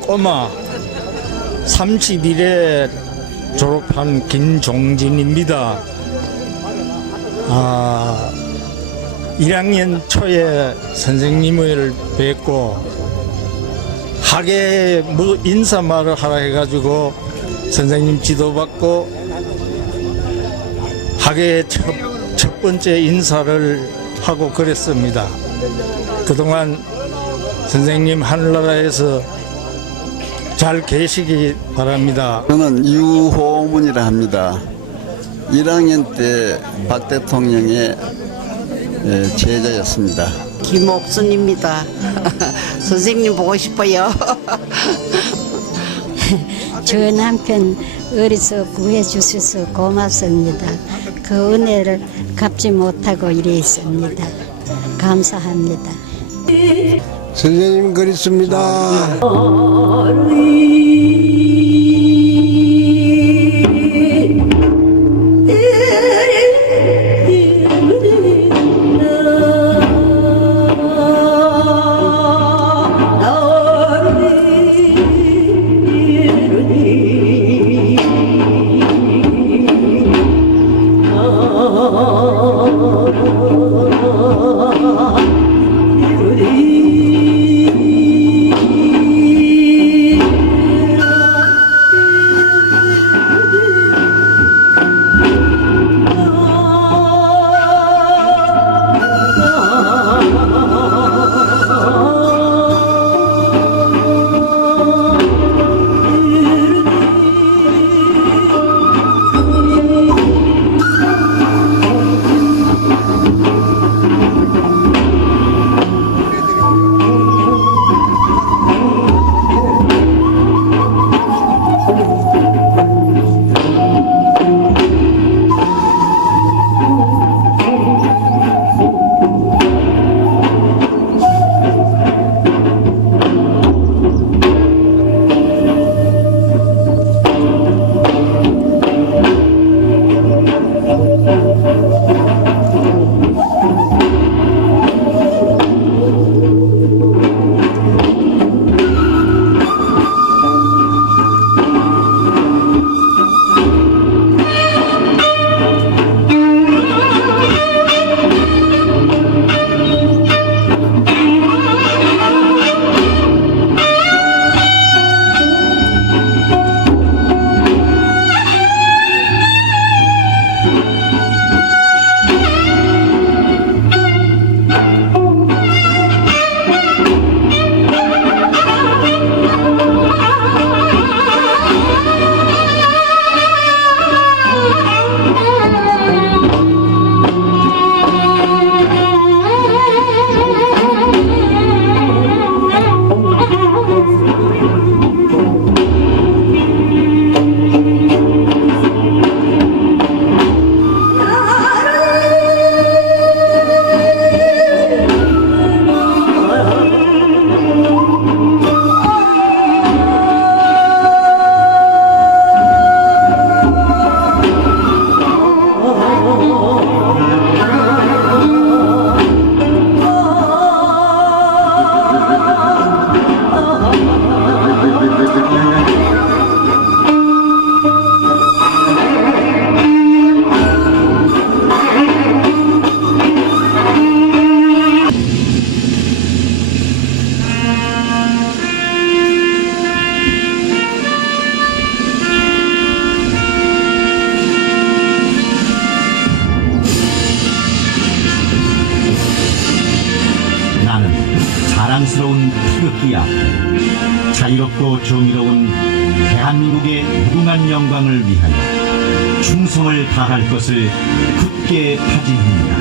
꼬마 31회 졸업한 김종진입니다. 1학년 초에 선생님을 뵙고 학예 인사말을 하라 해가지고 선생님 지도받고 학예 첫 번째 인사를 하고 그랬습니다. 그동안 선생님 하늘나라에서 잘 계시기 바랍니다. 저는 유호문이라 합니다. 1학년 때 박 대통령의 제자였습니다. 김옥순입니다. 선생님 보고 싶어요. 저 남편 어려서 구해주셔서 고맙습니다. 그 은혜를 갚지 못하고 이래 있습니다. 감사합니다. 선생님 그립습니다. 자랑스러운 태극기 앞에 자유롭고 정의로운 대한민국의 무궁한 영광을 위하여 충성을 다할 것을 굳게 다짐합니다.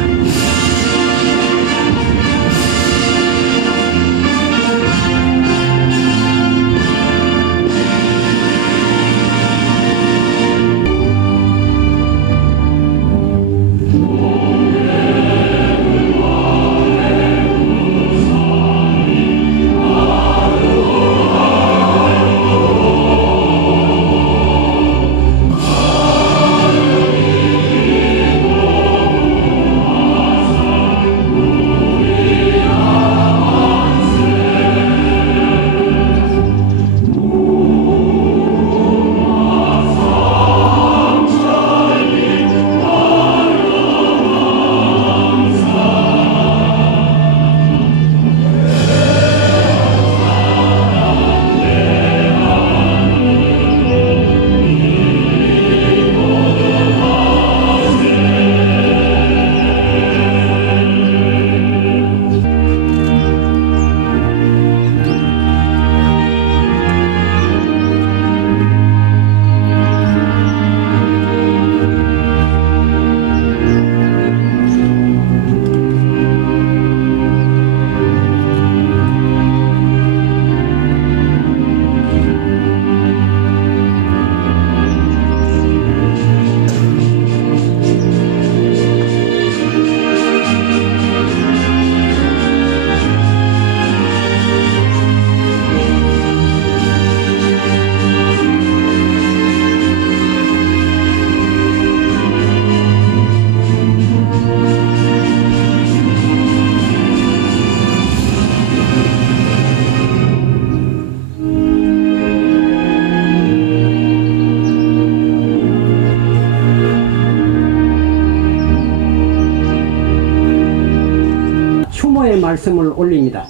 추모의 말씀을 올립니다.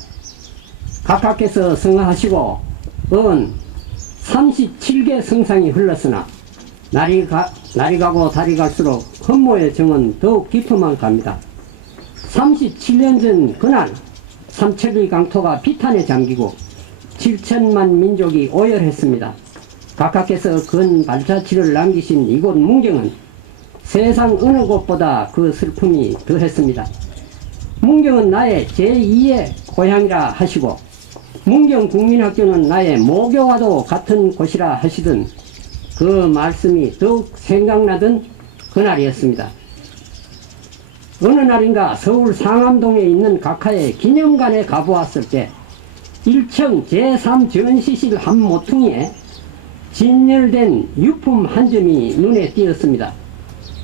각하께서 성하시고 은 37개 성상이 흘렀으나 날이 가고 달이 갈수록 헌모의 정은 더욱 깊어만 갑니다. 37년 전 그날 삼천리 강토가 비탄에 잠기고 7천만 민족이 오열했습니다. 각하께서 근 발자취를 남기신 이곳 문경은 세상 어느 곳보다 그 슬픔이 더했습니다. 문경은 나의 제2의 고향이라 하시고 문경국민학교는 나의 모교와도 같은 곳이라 하시던 그 말씀이 더욱 생각나던 그날이었습니다. 어느 날인가 서울 상암동에 있는 각하의 기념관에 가보았을 때 1층 제3전시실 한 모퉁이에 진열된 유품 한 점이 눈에 띄었습니다.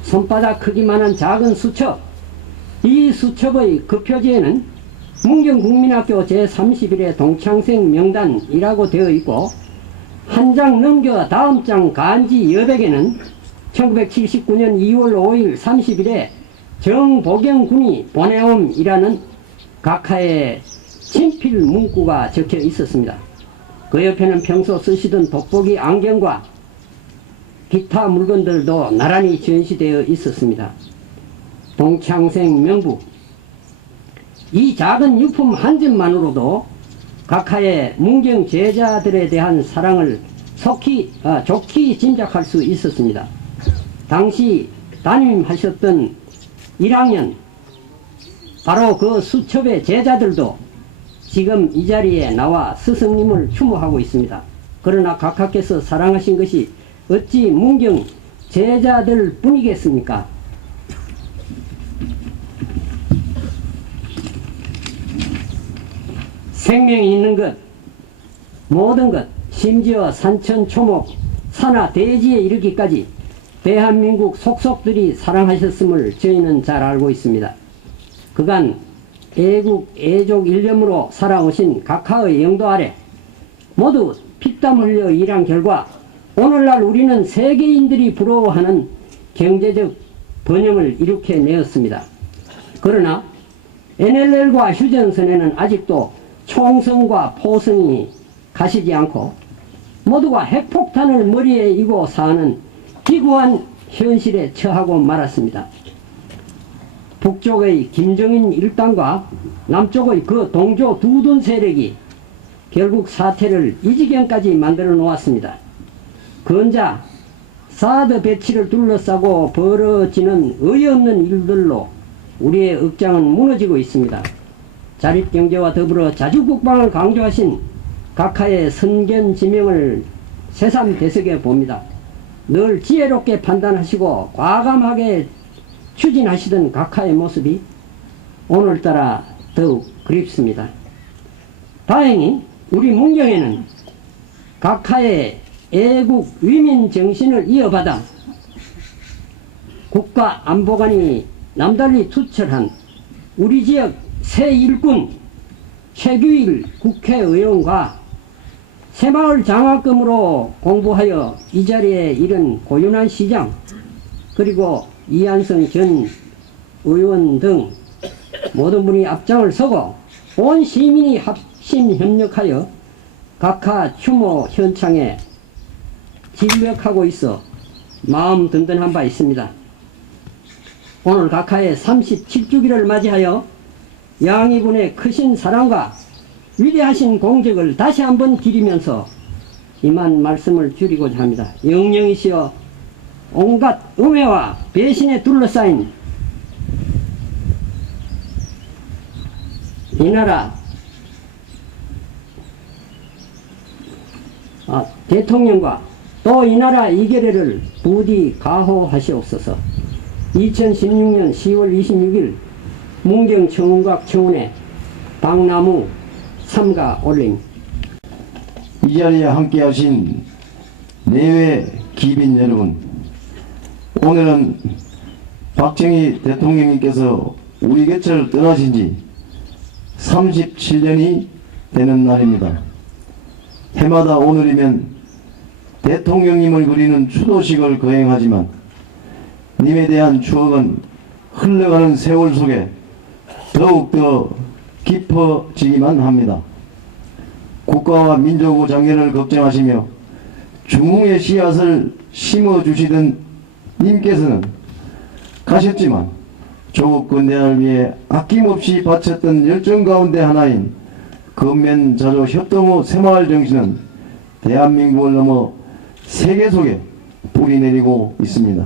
손바닥 크기만한 작은 수첩. 이 수첩의 그 표지에는 문경국민학교 제31회 동창생 명단이라고 되어 있고 한 장 넘겨 다음 장 간지 여백에는 1979년 2월 5일 30일에 정보경 군이 보내옴이라는 각하의 친필 문구가 적혀 있었습니다. 그 옆에는 평소 쓰시던 돋보기 안경과 기타 물건들도 나란히 전시되어 있었습니다. 동창생 명부. 이 작은 유품 한 점만으로도 각하의 문경 제자들에 대한 사랑을 좋게 짐작할 수 있었습니다. 당시 담임하셨던 1학년 바로 그 수첩의 제자들도 지금 이 자리에 나와 스승님을 추모하고 있습니다. 그러나 각하께서 사랑하신 것이 어찌 문경 제자들 뿐이겠습니까? 생명이 있는 것, 모든 것, 심지어 산천, 초목, 산하, 대지에 이르기까지 대한민국 속속들이 사랑하셨음을 저희는 잘 알고 있습니다. 그간 애국, 애족 일념으로 살아오신 각하의 영도 아래 모두 피땀 흘려 일한 결과 오늘날 우리는 세계인들이 부러워하는 경제적 번영을 일으켜내었습니다. 그러나 NLL과 휴전선에는 아직도 총성과 포성이 가시지 않고 모두가 핵폭탄을 머리에 이고 사는 기구한 현실에 처하고 말았습니다. 북쪽의 김정인 일당과 남쪽의 그 동조 두둔 세력이 결국 사태를 이 지경까지 만들어 놓았습니다. 근자 사드 배치를 둘러싸고 벌어지는 어이없는 일들로 우리의 억장은 무너지고 있습니다. 자립경제와 더불어 자주국방을 강조하신 각하의 선견지명을 새삼 되새겨 봅니다. 늘 지혜롭게 판단하시고 과감하게 추진하시던 각하의 모습이 오늘따라 더욱 그립습니다. 다행히 우리 문경에는 각하의 애국 위민 정신을 이어받아 국가안보관이 남달리 투철한 우리 지역 새 일꾼 최규일 국회의원과 새마을 장학금으로 공부하여 이 자리에 이른 고윤환 시장 그리고 이한성 전 의원 등 모든 분이 앞장을 서고 온 시민이 합심 협력하여 각하 추모 현장에 진력하고 있어 마음 든든한 바 있습니다. 오늘 각하의 37주기를 맞이하여 양이군의 크신 사랑과 위대하신 공적을 다시 한번 기리면서 이만 말씀을 줄이고자 합니다. 영영이시여 온갖 음해와 배신에 둘러싸인 이 나라 대통령과 또 이 나라 이계례를 부디 가호하시옵소서. 2016년 10월 26일 문경 청운각 청운에 박나무 삼가 올림. 이 자리에 함께 하신 내외 기빈 여러분, 오늘은 박정희 대통령님께서 우리 곁을 떠나신 지 37년이 되는 날입니다. 해마다 오늘이면 대통령님을 그리는 추도식을 거행하지만 님에 대한 추억은 흘러가는 세월 속에 더욱더 깊어지기만 합니다. 국가와 민족의 장년을 걱정하시며 중흥의 씨앗을 심어주시던 님께서는 가셨지만 조국 근대화를 위해 아낌없이 바쳤던 열정 가운데 하나인 근면자조 협동의 새마을 정신은 대한민국을 넘어 세계 속에 뿌리내리고 있습니다.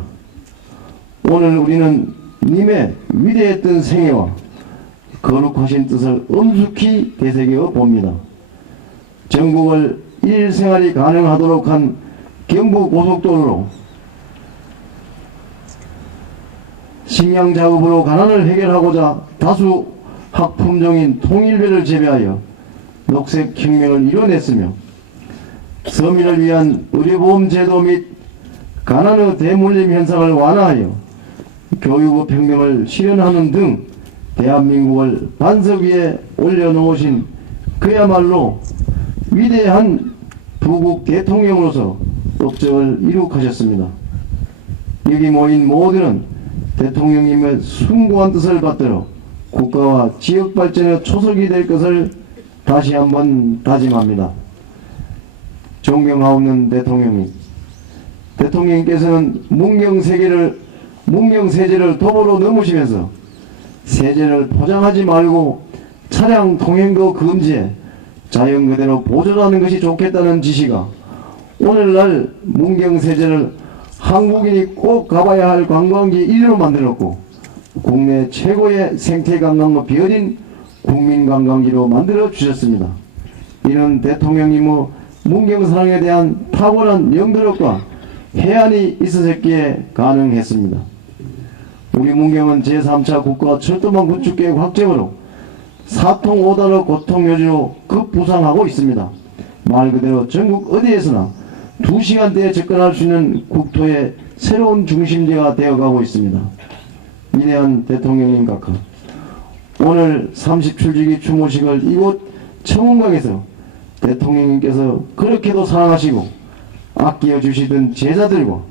오늘 우리는 님의 위대했던 생애와 거룩하신 뜻을 엄숙히 되새겨 봅니다. 전국을 일생활이 가능하도록 한 경부고속도로로 식량 작업으로 가난을 해결하고자 다수 학품종인 통일배를 재배하여 녹색혁명을 이뤄냈으며 서민을 위한 의료보험 제도 및 가난의 대물림 현상을 완화하여 교육의 평등을 실현하는 등 대한민국을 반석 위에 올려놓으신 그야말로 위대한 부국 대통령으로서 업적을 이룩하셨습니다. 여기 모인 모두는 대통령님의 숭고한 뜻을 받들어 국가와 지역 발전의 초석이 될 것을 다시 한번 다짐합니다. 존경하옵는 대통령님, 대통령님께서는 문경세제를 도보로 넘으시면서 세제를 포장하지 말고 차량 통행도 금지해 자연 그대로 보존하는 것이 좋겠다는 지시가 오늘날 문경세제를 한국인이 꼭 가봐야 할 관광지 1위로 만들었고 국내 최고의 생태관광의 비어린 국민관광지로 만들어 주셨습니다. 이는 대통령님의 문경사랑에 대한 탁월한 영도력과 해안이 있었기에 가능했습니다. 우리 문경은 제3차 국가 철도망 구축계획 확정으로 4통 5단의 고통요지로 급부상하고 있습니다. 말 그대로 전국 어디에서나 2시간대에 접근할 수 있는 국토의 새로운 중심지가 되어가고 있습니다. 위대한 대통령님 각하, 오늘 37주기 추모식을 이곳 청운강에서 대통령님께서 그렇게도 사랑하시고 아껴주시던 제자들과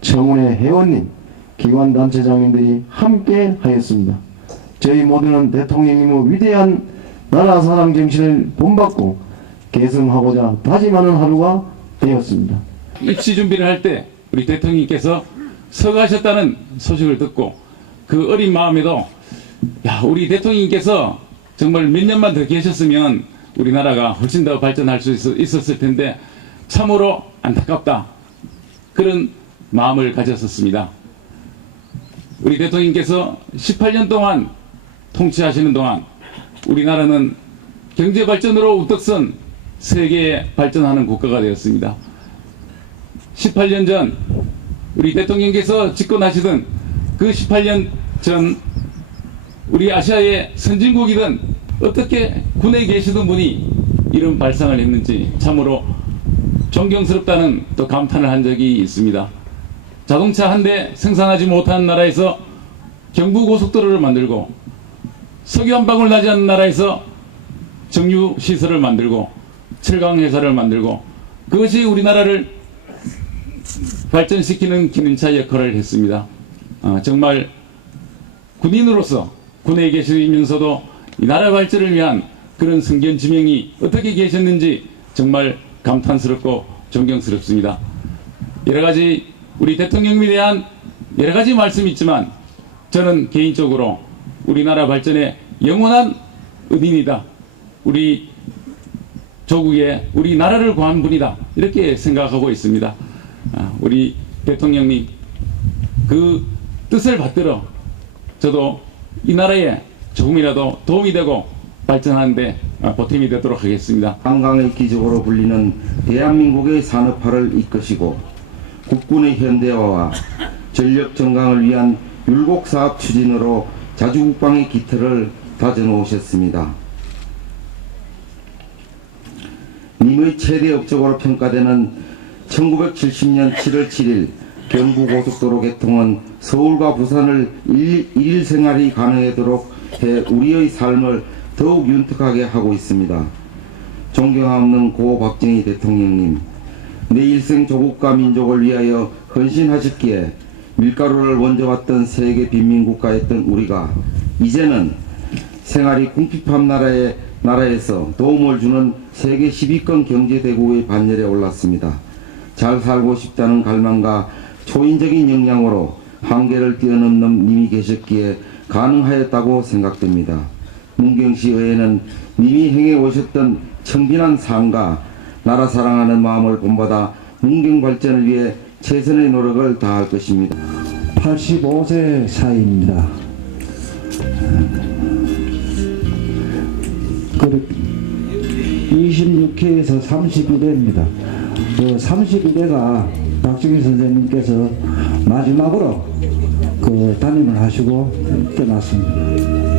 청운의 회원님, 기관단체장님들이 함께 하였습니다. 저희 모두는 대통령님의 위대한 나라 사랑 정신을 본받고 계승하고자 다짐하는 하루가 되었습니다. 입시 준비를 할 때 우리 대통령님께서 서가셨다는 소식을 듣고 그 어린 마음에도 우리 대통령님께서 정말 몇 년만 더 계셨으면 우리나라가 훨씬 더 발전할 수 있었을 텐데 참으로 안타깝다, 그런 마음을 가졌었습니다. 우리 대통령님께서 18년 동안 통치하시는 동안 우리나라는 경제 발전으로 우뚝선 세계에 발전하는 국가가 되었습니다. 18년 전 우리 대통령께서 집권하시던 그 18년 전 우리 아시아의 선진국이던 어떻게 군에 계시던 분이 이런 발상을 했는지 참으로 존경스럽다는 또 감탄을 한 적이 있습니다. 자동차 한 대 생산하지 못한 나라에서 경부고속도로를 만들고 석유 한 방울 나지 않는 나라에서 정유시설을 만들고 철강회사를 만들고 그것이 우리나라를 발전시키는 기능차 역할을 했습니다. 정말 군인으로서 군에 계시면서도 이 나라 발전을 위한 그런 성견지명이 어떻게 계셨는지 정말 감탄스럽고 존경스럽습니다. 여러가지 우리 대통령님에 대한 여러가지 말씀이 있지만 저는 개인적으로 우리나라 발전의 영원한 은인이다, 우리 조국의 우리 나라를 구한 분이다, 이렇게 생각하고 있습니다. 우리 대통령님 그 뜻을 받들어 저도 이 나라에 조금이라도 도움이 되고 발전하는데 보탬이 되도록 하겠습니다. 한강의 기적으로 불리는 대한민국의 산업화를 이끄시고 국군의 현대화와 전력 정강을 위한 율곡사업 추진으로 자주국방의 기틀을 다져놓으셨습니다. 님의 최대 업적으로 평가되는 1970년 7월 7일 경부고속도로 개통은 서울과 부산을 일일 생활이 가능하도록 해 우리의 삶을 더욱 윤택하게 하고 있습니다. 존경하옵는 고 박정희 대통령님, 내 일생 조국과 민족을 위하여 헌신하셨기에 밀가루를 먼저 왔던 세계 빈민국가였던 우리가 이제는 생활이 궁핍한 나라에서 도움을 주는 세계 10위권 경제대국의 반열에 올랐습니다. 잘 살고 싶다는 갈망과 초인적인 역량으로 한계를 뛰어넘는 님이 계셨기에 가능하였다고 생각됩니다. 문경시의회는 님이 행해 오셨던 청빈한 삶과 나라 사랑하는 마음을 본받아 문경 발전을 위해 최선의 노력을 다할 것입니다. 85세 사이입니다. 26회에서 31회입니다. 그 31회가 박정희 선생님께서 마지막으로 그 담임을 하시고 떠났습니다.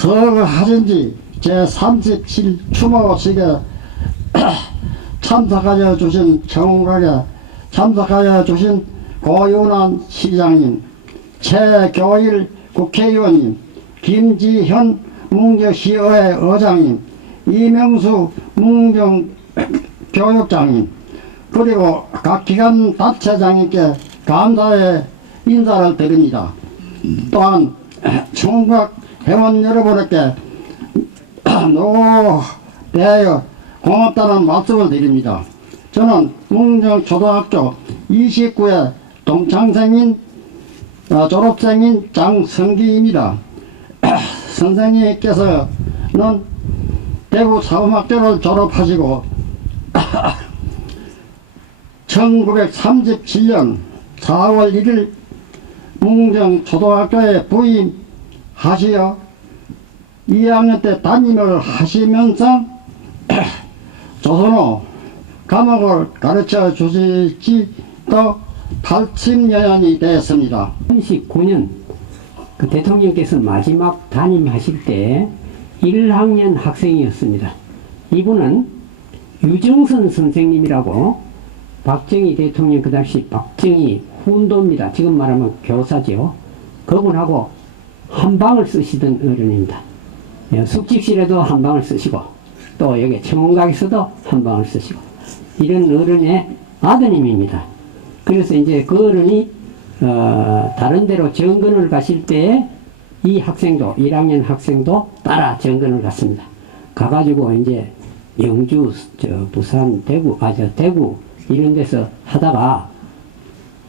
서하전지 제37 추모식에 참석하여 주신 정각에 참석하여 주신 고윤환 시장님, 최교일 국회의원님, 김지현 문경시의회 의장님, 이명수 문경교육장님, 그리고 각 기관 단체장님께 감사의 인사를 드립니다. 또한 총각 회원 여러분께 노대하여 고맙다는 말씀을 드립니다. 저는 문경초등학교 29회 동창생인 졸업생인 장성기입니다. 선생님께서는 대구 사범학교를 졸업하시고 1937년 4월 1일 문정초등학교에 부임하시어 2학년 때 담임을 하시면서 조선어 과목을 가르쳐 주실지도 80년이 되었습니다. 19년 그 대통령께서 마지막 담임하실 때 1학년 학생이었습니다. 이분은 유정선 선생님이라고 박정희 대통령 그 당시 박정희 훈도입니다. 지금 말하면 교사죠. 그분하고 한 방을 쓰시던 어른입니다. 숙직실에도 한 방을 쓰시고 또 여기 천문각에서도 한 방을 쓰시고 이런 어른의 아드님입니다. 그래서 이제 그 어른이 다른 데로 정근을 가실 때 이 학생도 1학년 학생도 따라 정근을 갔습니다. 가가지고 이제 영주, 부산, 대구, 대구 이런 데서 하다가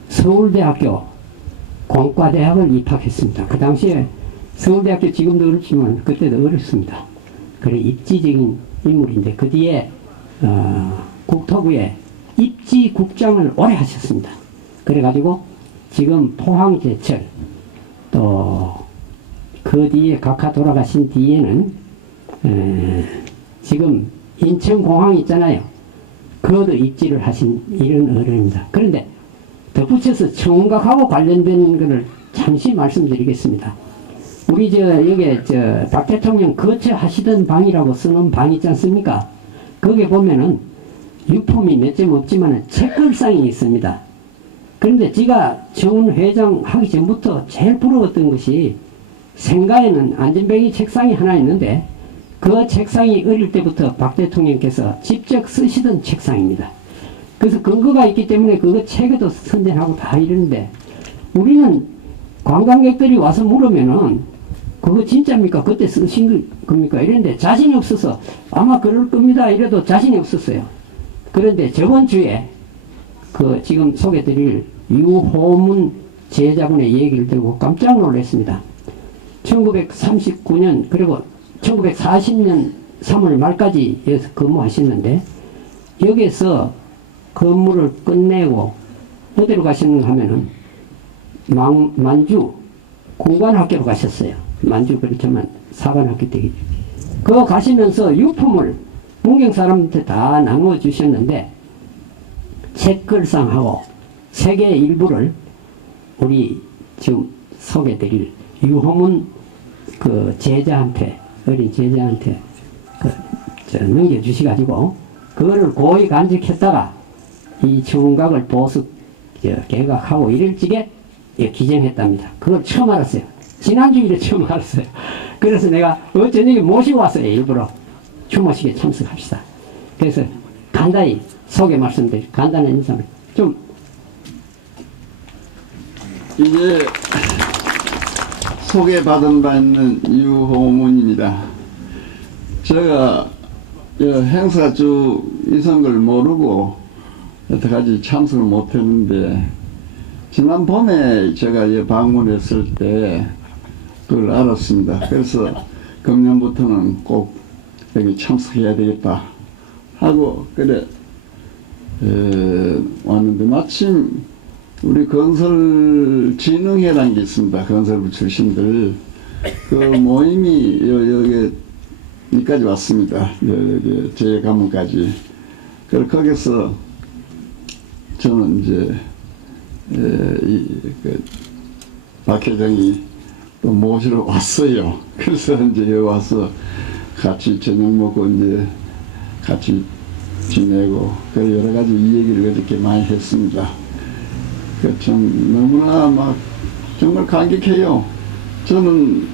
서울대학교 공과대학을 입학했습니다. 그 당시에 서울대학교 지금도 그렇지만 그때도 어렸습니다. 그래 입지적인 인물인데 그 뒤에 국토부에 입지국장을 오래 하셨습니다. 그래가지고 지금 포항제철 또 그 뒤에 각하 돌아가신 뒤에는 지금 인천공항 있잖아요. 그것도 입지를 하신 이런 어른입니다. 그런데 덧붙여서 청각하고 관련된 것을 잠시 말씀드리겠습니다. 우리 여기 박 대통령 거처하시던 방이라고 쓰는 방 있지 않습니까? 거기에 보면은 유품이 몇 점 없지만 책글상이 있습니다. 그런데 지가 정운 회장 하기 전부터 제일 부러웠던 것이 생가에는 안전뱅이 책상이 하나 있는데 그 책상이 어릴 때부터 박 대통령께서 직접 쓰시던 책상입니다. 그래서 근거가 있기 때문에 그거 책에도 선전하고 다 이러는데 우리는 관광객들이 와서 물으면은 그거 진짜입니까? 그때 쓰신 겁니까? 이랬는데 자신이 없어서 아마 그럴 겁니다. 이래도 자신이 없었어요. 그런데 저번 주에 그 지금 소개드릴 유호문 제자분의 얘기를 듣고 깜짝 놀랐습니다. 1939년 그리고 1940년 3월 말까지 여기서 근무하셨는데 여기서 근무를 끝내고 어디로 가셨는가 하면은 만주 공관학교로 가셨어요. 만주 그렇지만 사관학교 때겠죠. 그거 가시면서 유품을 문경 사람한테 다 나누어 주셨는데 책글상하고 세계의 일부를 우리 지금 소개드릴 유호문 그 제자한테 어린 제자한테 넘겨주시가지고 그거를 고이 간직했다가 이 청각을 보수 개각하고 이럴 적에 기증했답니다. 그걸 처음 알았어요. 지난주일에 처음 알았어요. 그래서 내가 저녁에 모시고 왔어요. 일부러 추모식에 참석합시다. 그래서 간단히 소개 말씀드릴 간단한 인사를 좀 이제 소개받은 바 있는 유호문입니다. 제가 행사주 있은 걸 모르고 여태까지 참석을 못했는데 지난 봄에 제가 방문했을 때 그걸 알았습니다. 그래서 금년부터는 꼭 여기 참석해야 되겠다 하고 그래 왔는데 마침 우리 건설진흥회라는 게 있습니다. 건설부 출신들 그 모임이 여기까지 왔습니다. 제 가문까지. 그래서 거기서 저는 이제 박 회장이 또 모시러 왔어요. 그래서 이제 여기 와서 같이 저녁 먹고 이제 같이 지내고 그 여러 가지 이 얘기를 이렇게 많이 했습니다. 참 너무나 막 정말 감격해요. 저는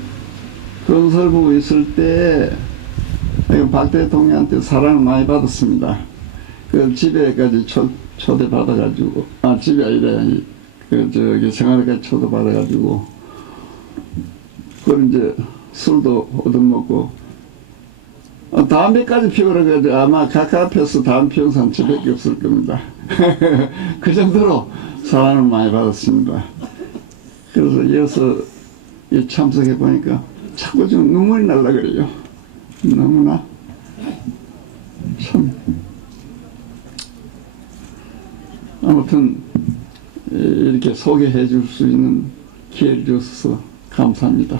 건설부 있을 때 박 대통령한테 사랑을 많이 받았습니다. 그 집에까지 초대받아가지고 집이 아니라 생활까지 초대받아가지고 그걸 이제 술도 얻어먹고 담배까지 피우라고 아마 각하 앞에서 담배 피운 사람 저밖에 없을 겁니다. 그 정도로 사랑을 많이 받았습니다. 그래서 이어서 참석해 보니까 자꾸 좀 눈물이 날라 그래요. 너무나 참 아무튼 이렇게 소개해 줄 수 있는 기회를 주셔서 감사합니다.